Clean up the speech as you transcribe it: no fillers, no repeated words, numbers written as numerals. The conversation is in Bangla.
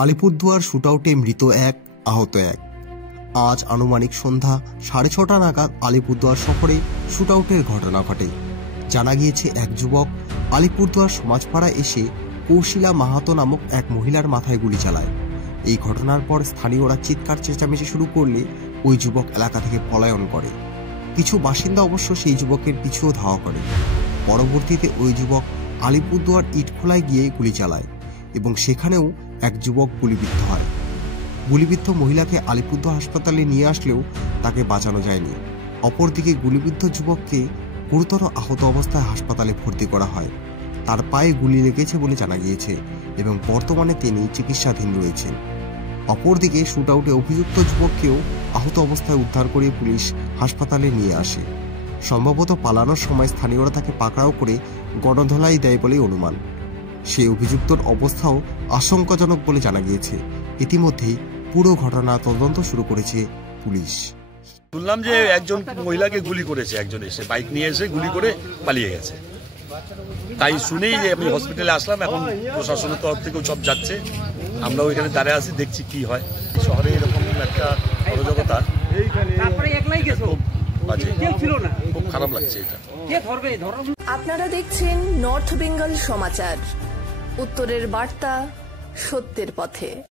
আলিপুরদুয়ার শুটআউটে মৃত এক, আহত এক। আজ আনুমানিক সন্ধ্যা 6:30 নাগাদ আলিপুরদুয়ার শহরে শুটআউটের ঘটনা ঘটে। জানা গিয়েছে, এক যুবক আলিপুরদুয়ার সমাজপাড়ায় এসে কৌশিলা মাহাতো নামক এক মহিলার মাথায় গুলি চালায়। এই ঘটনার পর স্থানীয়রা চিৎকার চেঁচামেচি শুরু করলে ওই যুবক এলাকা থেকে পলায়ন করে। কিছু বাসিন্দা অবশ্য সেই যুবকের পিছুও ধাওয়া করে। পরবর্তীতে ওই যুবক আলিপুরদুয়ার ইটখোলায় গিয়ে গুলি চালায় এবং সেখানেও এক যুবক গুলিবিদ্ধ হয়। গুলিবিদ্ধ মহিলাকে আলিপুরদুয়ার হাসপাতালে নিয়ে আসলেও তাকে বাঁচানো যায়নি। অপরদিকে গুলিবিদ্ধ যুবককে গুরুতর আহত অবস্থায় হাসপাতালে ভর্তি করা হয়। তার পায়ে গুলি লেগেছে বলে জানা গিয়েছে এবং বর্তমানে তিনি চিকিৎসাধীন রয়েছেন। অপরদিকে শুটআউটে অভিযুক্ত যুবককেও আহত অবস্থায় উদ্ধার করে পুলিশ হাসপাতালে নিয়ে আসে। সম্ভবত পালানোর সময় স্থানীয়রা তাকে পাকড়াও করে গণধোলাই দেয় বলেই অনুমান। সেই অভিযুক্তর অবস্থাও আশঙ্কাজনক বলে জানা গিয়েছে। ইতিমধ্যেই পুরো ঘটনা তদন্ত শুরু করেছে পুলিশ। শুনলাম যে একজন মহিলাকে গুলি করেছে, একজন এসে বাইক নিয়ে এসে গুলি করে পালিয়ে গেছে। তাই শুনেই যে আমি হসপিটালে আসলাম। এখন প্রশাসনের তরফ থেকেও সব যাচ্ছে, আমরাও এখানে দাঁড়িয়ে আছি, দেখছি কি হয়। শহরে এরকম একটা অরাজকতা খুব খারাপ লাগছে এটা। আপনারা দেখছেন নর্থ বেঙ্গল সমাচার, উত্তরের বার্তা, সত্যের পথে।